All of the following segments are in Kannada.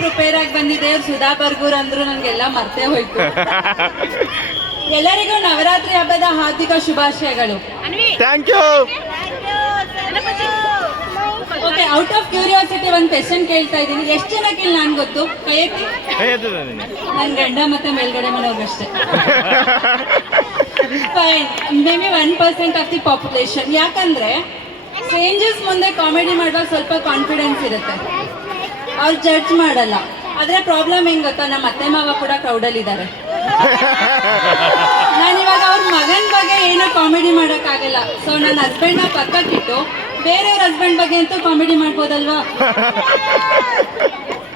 ಪ್ರಿಪೇರ್ ಆಗಿ ಬಂದಿದೆ. ಅವ್ರು ಸುಧಾ ಬರ್ಗೂರ್ ಅಂದ್ರು ನನ್ಗೆಲ್ಲ ಮರ್ತೇ ಹೋಯ್ತು. ಎಲ್ಲರಿಗೂ ನವರಾತ್ರಿ ಹಬ್ಬದ ಹಾರ್ದಿಕ ಶುಭಾಶಯಗಳು. Thank you. Okay, out of curiosity ಒಂದು ಕ್ವೆಶನ್ ಕೇಳ್ತಾ ಇದ್ದೀನಿ. ಎಷ್ಟು ಜನಕ್ಕೆ ಇಲ್ಲಿ ನಾನು ಗೊತ್ತು? ಕೈ ಎತ್ತಿ. ನನ್ನ ಗಂಡ ಮತ್ತೆ ಮೇಲ್ಗಡೆ ಮನೆಯವ್ರಿಗಷ್ಟೇ. Fine, maybe 1% of the population. ಯಾಕಂದ್ರೆ ಸ್ಟ್ರೇಂಜರ್ಸ್ ಮುಂದೆ ಕಾಮಿಡಿ ಮಾಡುವಾಗ ಸ್ವಲ್ಪ ಕಾನ್ಫಿಡೆನ್ಸ್ ಇರುತ್ತೆ, ಅವ್ರು ಜಡ್ಜ್ ಮಾಡಲ್ಲ. ಆದ್ರೆ ಪ್ರಾಬ್ಲಮ್ ಹೆಂಗ್ ಗೊತ್ತಾ, ನಮ್ಮ ಅತ್ತೆ ಮಾವ ಕೂಡ ಕ್ರೌಡಲ್ಲಿ ಇದ್ದಾರೆ. ನಾನಿವಾಗ ಅವ್ರ ಮಗನ ಬಗ್ಗೆ ಏನೋ ಕಾಮಿಡಿ ಮಾಡೋಕ್ಕಾಗಲ್ಲ. ಸೊ ನನ್ನ ಹಸ್ಬೆಂಡ್ನ ಪಕ್ಕಕ್ಕಿಟ್ಟು ಬೇರೆಯವ್ರ ಹಸ್ಬೆಂಡ್ ಬಗ್ಗೆ ಅಂತೂ ಕಾಮಿಡಿ ಮಾಡ್ಬೋದಲ್ವಾ?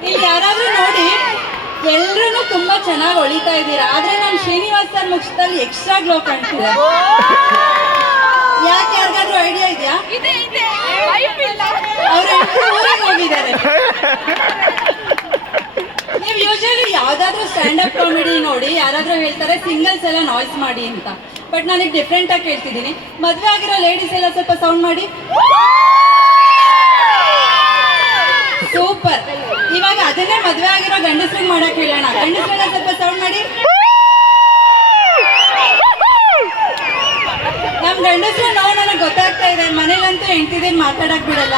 ಇಲ್ಲಿ ಯಾರಾದ್ರೂ ನೋಡಿ, ಎಲ್ರೂ ತುಂಬಾ ಚೆನ್ನಾಗಿ ಹೊಳಿತಾ ಇದ್ದೀರಾ, ಆದ್ರೆ ನಮ್ಮ ಶ್ರೀನಿವಾಸ್ ಸರ್ ಮುಖದಲ್ಲಿ ಎಕ್ಸ್ಟ್ರಾ ಗ್ಲೋ ಕಾಣ್ತಿದೆ. ಯಾಕೆ? ಯಾರಿಗಾದ್ರೂ ಐಡಿಯಾ ಇದೆಯಾ? ಅವ್ರ ಊರಿಗೆ ಹೋಗಿದ್ದಾರೆ. ನೀವು ಯೂಶಲಿ ಯಾವ್ದಾದ್ರು ಸ್ಟ್ಯಾಂಡ್ ಅಪ್ ಕಾಮಿಡಿ ನೋಡಿ ಯಾರಾದ್ರೂ ಹೇಳ್ತಾರೆ ಸಿಂಗಲ್ಸ್ ಎಲ್ಲ ನಾಯ್ಸ್ ಮಾಡಿ ಅಂತ. ಬಟ್ ನನಗೆ ಡಿಫ್ರೆಂಟ್ ಆಗಿ ಹೇಳ್ತಿದ್ದೀನಿ. ಮದ್ವೆ ಆಗಿರೋ ಲೇಡೀಸ್ ಎಲ್ಲ ಸ್ವಲ್ಪ ಸೌಂಡ್ ಮಾಡಿ. ಸೂಪರ್. ಇವಾಗ ಅದನ್ನೇ ಮದ್ವೆ ಆಗಿರೋ ಗಂಡಸ್ರಿಗೆ ಮಾಡಕ್ ಹೇಳೋಣ. ಗಂಡಸ್ರೆಲ್ಲ ಸ್ವಲ್ಪ ಸೌಂಡ್ ಮಾಡಿ. ನಮ್ ಗಂಡಸ್ರು ನಾವು ನನಗೆ ಗೊತ್ತಾಗ್ತಾ ಇದೆ, ಮನೇಲಂತೂ ಹೆಂಡ್ತಿದೇನ್ ಮಾತಾಡಕ್ ಬಿಡಲ್ಲ.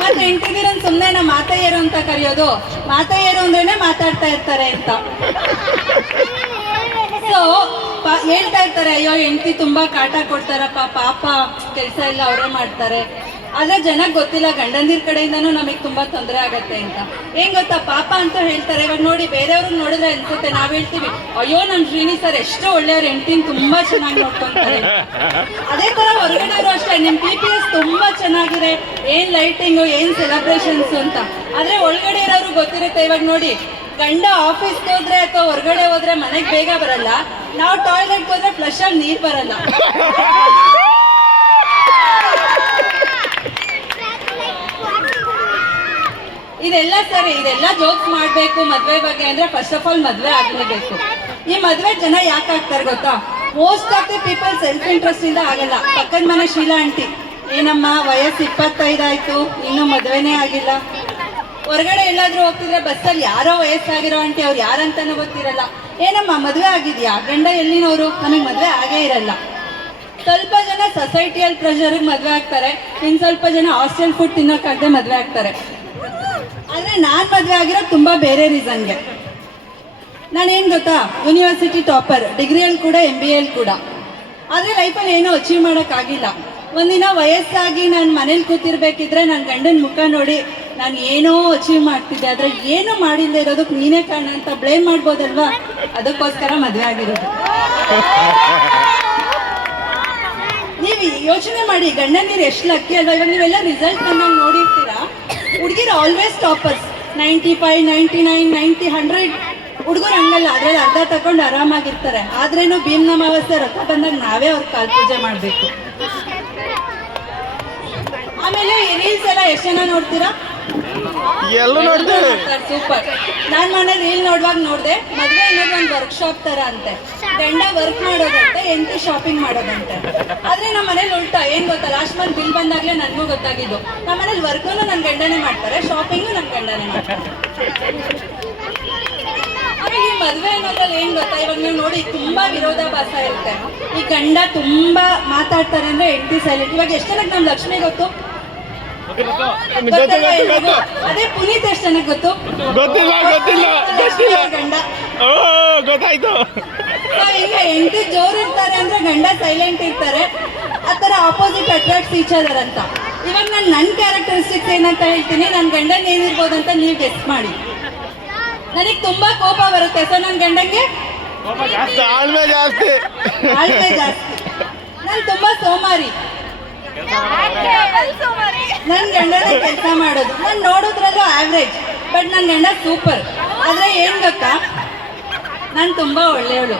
ಮತ್ತೆ ಹೆಂಡ್ತಿದಿರನ್ ಸುಮ್ನೆ ನಾ ಮಾತಾಯರು ಅಂತ ಕರೆಯೋದು. ಮಾತಾಯರು ಅಂದ್ರೇನೆ ಮಾತಾಡ್ತಾ ಇರ್ತಾರೆ ಅಂತ. ಸೊ ಹೇಳ್ತಾ ಇರ್ತಾರೆ, ಅಯ್ಯೋ ಹೆಂಡತಿ ತುಂಬಾ ಕಾಟ ಕೊಡ್ತಾರಪ್ಪ, ಪಾಪ ಕೆಲಸ ಎಲ್ಲ ಅವರೇ ಮಾಡ್ತಾರೆ. ಆದ್ರೆ ಜನಕ್ಕೆ ಗೊತ್ತಿಲ್ಲ ಗಂಡಂದಿರ ಕಡೆಯಿಂದನೂ ನಮಗೆ ತುಂಬಾ ತೊಂದರೆ ಆಗತ್ತೆ ಅಂತ. ಏನ್ ಗೊತ್ತಾ, ಪಾಪ ಅಂತ ಹೇಳ್ತಾರೆ. ಇವಾಗ ನೋಡಿ, ಬೇರೆಯವ್ರನ್ನ ನೋಡಿದ್ರೆ ಅನ್ಸುತ್ತೆ, ನಾವ್ ಹೇಳ್ತೀವಿ ಅಯ್ಯೋ ನಮ್ ಶ್ರೀನಿ ಸರ್ ಎಷ್ಟೋ ಒಳ್ಳೆಯವ್ರ ಹೆಂಡತಿನ ತುಂಬಾ ಚೆನ್ನಾಗಿ ನೋಡ್ಕೊಂತಾರೆ. ಅದೇ ತರ ಹೊರಗಡೆಯವರು ಅಷ್ಟೇ, ನಿಮ್ PPS ತುಂಬಾ ಚೆನ್ನಾಗಿದೆ, ಏನ್ ಲೈಟಿಂಗು, ಏನ್ ಸೆಲೆಬ್ರೇಷನ್ಸ್ ಅಂತ. ಆದ್ರೆ ಒಳಗಡೆ ಇರೋರು ಗೊತ್ತಿರುತ್ತೆ. ಇವಾಗ ನೋಡಿ, ಗಂಡ ಆಫೀಸ್ಗೆ ಹೋದ್ರೆ ಅಥವಾ ಹೊರಗಡೆ ಹೋದ್ರೆ ಮನೆಗೆ ಬೇಗ ಬರಲ್ಲ, ನಾವು ಟಾಯ್ಲೆಟ್ಗೆ ಹೋದ್ರೆ ಫ್ಲಶ್ ಆಗಿ ನೀರ್ ಬರಲ್ಲ. ಇದೆಲ್ಲ ಸರಿ, ಇದೆಲ್ಲ ಜೋಕ್ಸ್ ಮಾಡ್ಬೇಕು ಮದ್ವೆ ಬಗ್ಗೆ ಅಂದ್ರೆ ಫಸ್ಟ್ ಆಫ್ ಆಲ್ ಮದ್ವೆ ಆಗಲೇಬೇಕು. ಈ ಮದ್ವೆ ಜನ ಯಾಕೆ ಆಗ್ತಾರೆ ಗೊತ್ತಾ? Most of the people self interest ಇಂದ ಆಗಲ್ಲ. ಪಕ್ಕದ ಮನೆ ಶೀಲಾ ಆಂಟಿ, ಏನಮ್ಮ ವಯಸ್ಸು 25 ಆಯ್ತು, ಇನ್ನೂ ಮದ್ವೆನೇ ಆಗಿಲ್ಲ. ಹೊರಗಡೆ ಎಲ್ಲಾದ್ರೂ ಹೋಗ್ತಿದ್ರೆ ಬಸ್ಸಲ್ಲಿ ಯಾರೋ ವಯಸ್ಸಾಗಿರೋ ಆಂಟಿ, ಅವ್ರು ಯಾರಂತಾನೂ ಗೊತ್ತಿರಲ್ಲ. ಏನಮ್ಮ ಮದ್ವೆ ಆಗಿದ್ಯಾ? ಗಂಡ ಎಲ್ಲಿನವರು? ನಮಗೆ ಮದ್ವೆ ಆಗೇ ಇರಲ್ಲ. ಸ್ವಲ್ಪ ಜನ ಸೊಸೈಟಿಯಲ್ ಪ್ರೆಷರ್ಗೆ ಮದ್ವೆ ಆಗ್ತಾರೆ, ಇನ್ ಸ್ವಲ್ಪ ಜನ ಹಾಸ್ಟೆಲ್ ಫುಡ್ ತಿನ್ನೋಕ್ಕಾಗದೆ ಮದ್ವೆ ಆಗ್ತಾರೆ. ಆದ್ರೆ ನಾನ್ ಮದ್ವೆ ಆಗಿರೋ ತುಂಬಾ ಬೇರೆ ರೀಸನ್ಗೆ. ನಾನೇನ್ ಗೊತ್ತಾ, ಯೂನಿವರ್ಸಿಟಿ ಟಾಪರ್, ಡಿಗ್ರಿಯಲ್ಲಿ ಕೂಡ MBA ಕೂಡ. ಆದ್ರೆ ಲೈಫಲ್ಲಿ ಏನೋ ಅಚೀವ್ ಮಾಡೋಕ್ಕಾಗಿಲ್ಲ. ಒಂದಿನ ವಯಸ್ಸಾಗಿ ನಾನು ಮನೇಲಿ ಕೂತಿರ್ಬೇಕಿದ್ರೆ ನನ್ನ ಗಂಡನ ಮುಖ ನೋಡಿ ನಾನು ಏನೋ ಅಚೀವ್ ಮಾಡ್ತಿದ್ದೆ, ಆದ್ರೆ ಏನೂ ಮಾಡಿಲ್ಲದೆ ಇರೋದಕ್ಕೆ ನೀನೇ ಕಾರಣ ಅಂತ ಬ್ಲೇಮ್ ಮಾಡ್ಬೋದಲ್ವಾ? ಅದಕ್ಕೋಸ್ಕರ ಮದುವೆ ಆಗಿರೋದು. ನೀವು ಯೋಚನೆ ಮಾಡಿ, ಗಂಡಂದಿರು ಎಷ್ಟು ಲಕ್ಕಿ ಅಲ್ವಾ? ಇವಾಗ ನೀವೆಲ್ಲ ರಿಸಲ್ಟ್ ಬಂದಾಗ ನೋಡಿರ್ತೀರಾ, ಹುಡುಗಿರು ಆಲ್ವೇಸ್ ಟಾಪರ್ಸ್, 95, 99, 90, 100. ಹುಡುಗರು ಹಂಗಲ್ಲ, ಅದ್ರಲ್ಲಿ ಅರ್ಧ ತಗೊಂಡು ಆರಾಮಾಗಿರ್ತಾರೆ. ಆದ್ರೇನು ಭೀಮ್ನ ಅಮಾವಾಸ್ಯೆ ರೊಕ್ಕ ಬಂದಾಗ ನಾವೇ ಅವ್ರ ಕಾಲ್ ಪೂಜೆ ಮಾಡಬೇಕು. ಆಮೇಲೆ ರೀಲ್ಸ್ ಎಲ್ಲ ಎಷ್ಟು ಜನ ನೋಡ್ತೀರಾ? ಎಲ್ಲ ನೋಡ್ತೇವೆ. ಸೂಪರ್. ನಾನ್ ಮನೆ ರೀಲ್ ನೋಡುವಾಗ ನೋಡ್ದೆ, ಮದ್ವೆ ಅನ್ನೋದು ಒಂದು ವರ್ಕ್ಶಾಪ್ ತರ ಅಂತೆ. ಗಂಡ ವರ್ಕ್ ಮಾಡೋದಂತೆ, ಹೆಂಡತಿ ಶಾಪಿಂಗ್ ಮಾಡೋದಂತೆ. ಆದ್ರೆ ನಮ್ಮ ಮನೇಲಿ ಉಲ್ಟಾ. ಏನ್ ಗೊತ್ತಾ, ಲಾಸ್ಟ್ ಮಂತ್ ಬಿಲ್ ಬಂದಾಗ್ಲೇ ನನ್ಗೂ ಗೊತ್ತಾಗಿದ್ದು. ನಮ್ಮ ಮನೇಲಿ ವರ್ಕೂ ನನ್ ಗಂಡನೇ ಮಾಡ್ತಾರೆ, ಶಾಪಿಂಗು ನನ್ ಗಂಡನೇ ಮಾಡ್ತಾರೆ. ಆಮೇಲೆ ಈ ಮದ್ವೆ ಅನ್ನೋದ್ರಲ್ಲಿ ಏನ್ ಗೊತ್ತಾ, ಇವಾಗ ನೀವು ನೋಡಿ ತುಂಬಾ ವಿರೋಧಾಭಾಸ ಇರುತ್ತೆ. ಈ ಗಂಡ ತುಂಬಾ ಮಾತಾಡ್ತಾರೆ ಅಂದ್ರೆ ಹೆಂಡತಿ ಸೈಲೆಂಟ್. ಇವಾಗ ಎಷ್ಟು ಜನಕ್ಕೆ ನಮ್ ಲಕ್ಷ್ಮಿ ಗೊತ್ತು? ಅದೇ ಪುನೀತ್ ಎಷ್ಟು ಜನಕ್ಕೆ ಗೊತ್ತು? ಗೊತ್ತಿಲ್ಲ. ಗಂಡ ಗೊತ್ತಾಯ್ತು. ಈಗ ಹೆಂಡತಿ ಜೋರ್ ಇರ್ತಾರೆ ಅಂದ್ರೆ ಗಂಡ ಸೈಲೆಂಟ್ ಇರ್ತಾರೆ. ಆತರ ಆಪೋಸಿಟ್ ಅಟ್ರಾಕ್ಟ್ಸ್ ಈಚ್ ಅದರ್ ಅಂತ. ಇವಾಗ ನಾನು ನನ್ನ ಕ್ಯಾರೆಕ್ಟರಿಸ್ಟಿಕ್ಸ್ ಏನಂತ ಹೇಳ್ತೀನಿ, ನನ್ನ ಗಂಡನ್ ಏನಿರ್ಬೋದು ಅಂತ ನೀವು ಗೆಸ್ಟ್ ಮಾಡಿ. ನನಗೆ ತುಂಬಾ ಕೋಪ ಬರುತ್ತೆ, ಸೊ ನನ್ನ ಗಂಡಂಗೆ ತಾಳ್ಮೆ ಜಾಸ್ತಿ. ನಾನು ತುಂಬಾ ಸೋಮಾರಿ, ನನ್ ಗಂಡನ ಕೆಲಸ ಮಾಡೋದು. ನಾನು ನೋಡೋದ್ರಲ್ಲೂ ಆವ್ರೇಜ್, ಬಟ್ ನನ್ನ ಗಂಡ ಸೂಪರ್. ಆದ್ರೆ ಏನ್ ಗೊತ್ತಾ, ನಾನು ತುಂಬಾ ಒಳ್ಳೆಯವಳು.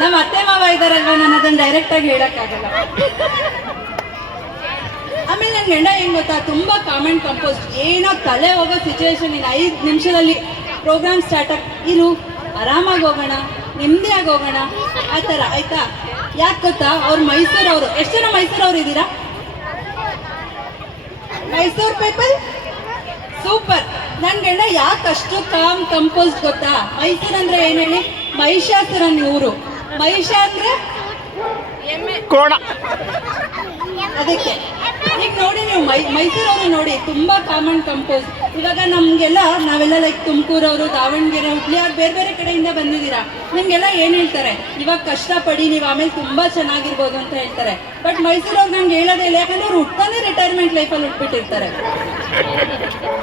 ನಮ್ಮ ಅತ್ತೆ ಮಾವ ಇದಾರಲ್ವ, ನಾನು ಅದನ್ನ ಡೈರೆಕ್ಟ್ ಆಗಿ ಹೇಳಕ್ಕಾಗಲ್ಲ. ಆಮೇಲೆ ನನ್ನ ಗಂಡ ಏನ್ ಗೊತ್ತಾ, ತುಂಬಾ ಕಾಮ್ ಅಂಡ್ ಕಂಪೋಸ್. ಏನೋ ತಲೆ ಹೋಗೋ ಸಿಚುವೇಶನ್, ಇನ್ನು 5 ನಿಮಿಷದಲ್ಲಿ ಪ್ರೋಗ್ರಾಮ್ ಸ್ಟಾರ್ಟ್ ಇರು, ಆರಾಮಾಗಿ ಹೋಗೋಣ, ನೆಮ್ಮದಿಯಾಗಿ ಹೋಗೋಣ, ಆ ಥರ ಆಯ್ತಾ? ಯಾಕೆ ಗೊತ್ತಾ, ಅವ್ರು ಮೈಸೂರವರು. ಎಷ್ಟು ಜನ ಮೈಸೂರವ್ರು ಇದ್ದೀರಾ? Mysuru people super. ನನ್ನ ಗಂಡ ಯಾಕೆ ಅಷ್ಟು ಕಾಮ್ ಕಂಪೋಸ್ ಗೊತ್ತಾ? ಮೈಸೂರು ಅಂದ್ರೆ ಏನ್ ಹೇಳಿ, ಮಹಿಷಾಸುರನ್ ಊರು. ಮಹಿಷ ಅಂದ್ರೆ ಕೋಣ. ಅದಕ್ಕೆ ಈಗ ನೋಡಿ ನೀವು ಮೈಸೂರವರು ನೋಡಿ ತುಂಬಾ ಕಾಮನ್ ಕಂಪೋಸ್. ಇವಾಗ ನಮ್ಗೆಲ್ಲ ನಾವೆಲ್ಲ ಲೈಕ್ ತುಮಕೂರವರು, ದಾವಣಗೆರೆ, ಹುಬ್ಳಿ ಅವ್ರು ಬೇರೆ ಬೇರೆ ಕಡೆಯಿಂದ ಬಂದಿದ್ದೀರಾ. ನಿಮ್ಗೆಲ್ಲ ಏನ್ ಹೇಳ್ತಾರೆ, ಇವಾಗ ಕಷ್ಟಪಡಿ ನೀವು ಆಮೇಲೆ ತುಂಬಾ ಚೆನ್ನಾಗಿರ್ಬೋದು ಅಂತ ಹೇಳ್ತಾರೆ. ಬಟ್ ಮೈಸೂರವ್ರು ನಂಗೆ ಹೇಳೋದೇ ಇಲ್ಲ, ಯಾಕಂದ್ರೆ ಅವ್ರು ಹುಟ್ಟಾನೆ ರಿಟೈರ್ಮೆಂಟ್ ಲೈಫಲ್ಲಿ ಹುಟ್ಬಿಟ್ಟಿರ್ತಾರೆ.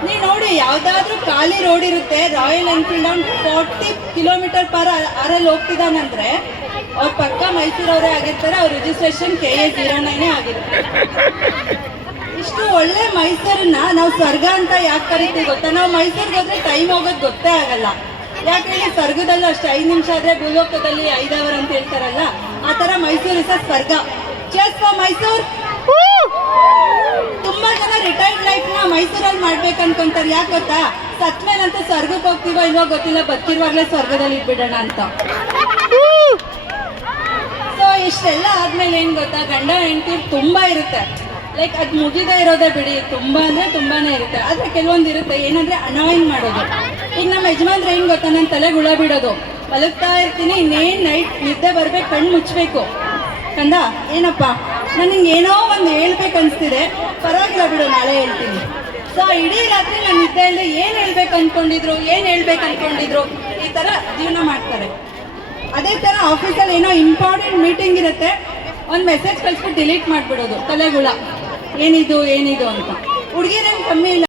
ನೀವು ನೋಡಿ ಯಾವ್ದಾದ್ರು ಖಾಲಿ ರೋಡ್ ಇರುತ್ತೆ, ರಾಯಲ್ ಎನ್ಫೀಲ್ಡ್ ಅವ್ನು 40 km/h ಹೋಗ್ತಿದ್ದಾನಂದ್ರೆ ಅವ್ರ ಪಕ್ಕ ಮೈಸೂರವರೇ ಆಗಿರ್ತಾರೆ. ಅವ್ರ ರಿಜಿಸ್ಟ್ರೇಷನ್ KA 09 ಆಗಿರುತ್ತೆ. ಇಷ್ಟು ಒಳ್ಳೆ ಮೈಸೂರನ್ನ ನಾವು ಸ್ವರ್ಗ ಅಂತ ಯಾಕೆ ಕರಿತೀವಿ ಗೊತ್ತಾ? ನಾವು ಮೈಸೂರಿಗೆ ಹೋದ್ರೆ ಟೈಮ್ ಹೋಗೋದು ಗೊತ್ತೇ ಆಗಲ್ಲ. ಯಾಕೆ ಹೇಳಿ, ಸ್ವರ್ಗದಲ್ಲೂ ಅಷ್ಟೇ 5 ನಿಮಿಷ ಆದ್ರೆ ಭೂಲೋಕದಲ್ಲಿ 5 hours ಅಂತ ಹೇಳ್ತಾರಲ್ಲ, ಆ ತರ ಮೈಸೂರು ಇಸ್ ಸ್ವರ್ಗ. Chairs for Mysore. ತುಂಬಾ ಜನ ರಿಟೈರ್ಡ್ ಲೈಫ್ ನ ಮೈಸೂರಲ್ಲಿ ಮಾಡ್ಬೇಕು ಅನ್ಕೊಂತಾರೆ. ಯಾಕೆ ಗೊತ್ತಾ? ಸತ್ಮೇಲಂತೂ ಸ್ವರ್ಗಕ್ಕೆ ಹೋಗ್ತೀವೋ ಇಲ್ವೋ ಗೊತ್ತಿಲ್ಲ, ಬದುಕಿರುವಾಗಲೇ ಸ್ವರ್ಗದಲ್ಲಿ ಇಟ್ಬಿಡೋಣ ಅಂತ. ಸೊ ಇಷ್ಟೆಲ್ಲ ಆದ್ಮೇಲೆ ಏನ್ ಗೊತ್ತಾ, ಗಂಡ ಹೆಂಡತಿ ತುಂಬಾ ಇರುತ್ತೆ. ಲೈಕ್ ಅದು ಮುಗಿದೇ ಇರೋದೇ ಬಿಡಿ, ತುಂಬಾ ಅಂದ್ರೆ ತುಂಬಾನೇ ಇರುತ್ತೆ. ಆದ್ರೆ ಕೆಲವೊಂದು ಇರುತ್ತೆ ಏನಂದ್ರೆ ಅನಾಯಿಂಗ್ ಮಾಡೋದು. ಈಗ ನಮ್ಮ ಯಜಮಾನ್ರೆ ಏನ್ ಗೊತ್ತಾ, ನನ್ನ ತಲೆಗೆ ಹುಳ ಬಿಡೋದು. ಮಲಗ್ತಾ ಇರ್ತೀನಿ, ಇನ್ನೇನ್ ನೈಟ್ ನಿದ್ದೆ ಬರ್ಬೇಕು, ಕಣ್ಣು ಮುಚ್ಚಬೇಕು. ಕಂದ ಏನಪ್ಪ ನನಗೆ ಏನೋ ಒಂದು ಹೇಳ್ಬೇಕು ಅನ್ಸ್ತಿದೆ, ಪರವಾಗಿಲ್ಲ ಬಿಡು ನಾಳೆ ಹೇಳ್ತೀನಿ. ಸೊ ಇಡೀ ರಾತ್ರಿ ನಾನು ನಿದ್ದೆ ಇಲ್ಲದೆ ಏನ್ ಹೇಳ್ಬೇಕು ಅನ್ಕೊಂಡಿದ್ರು ಈ ತರ ಜೀವನ ಮಾಡ್ತಾರೆ. ಅದೇ ತರ ಆಫೀಸಲ್ಲಿ ಏನೋ ಇಂಪಾರ್ಟೆಂಟ್ ಮೀಟಿಂಗ್ ಇರುತ್ತೆ, ಒಂದು ಮೆಸೇಜ್ ಕಳಿಸ್ಬಿಟ್ಟು ಡಿಲೀಟ್ ಮಾಡ್ಬಿಡೋದು, ತಲೆಗುಳ ಏನಿದು ಅಂತ. ಹುಡುಗಿರೇನು ಕಮ್ಮಿ ಇಲ್ಲ.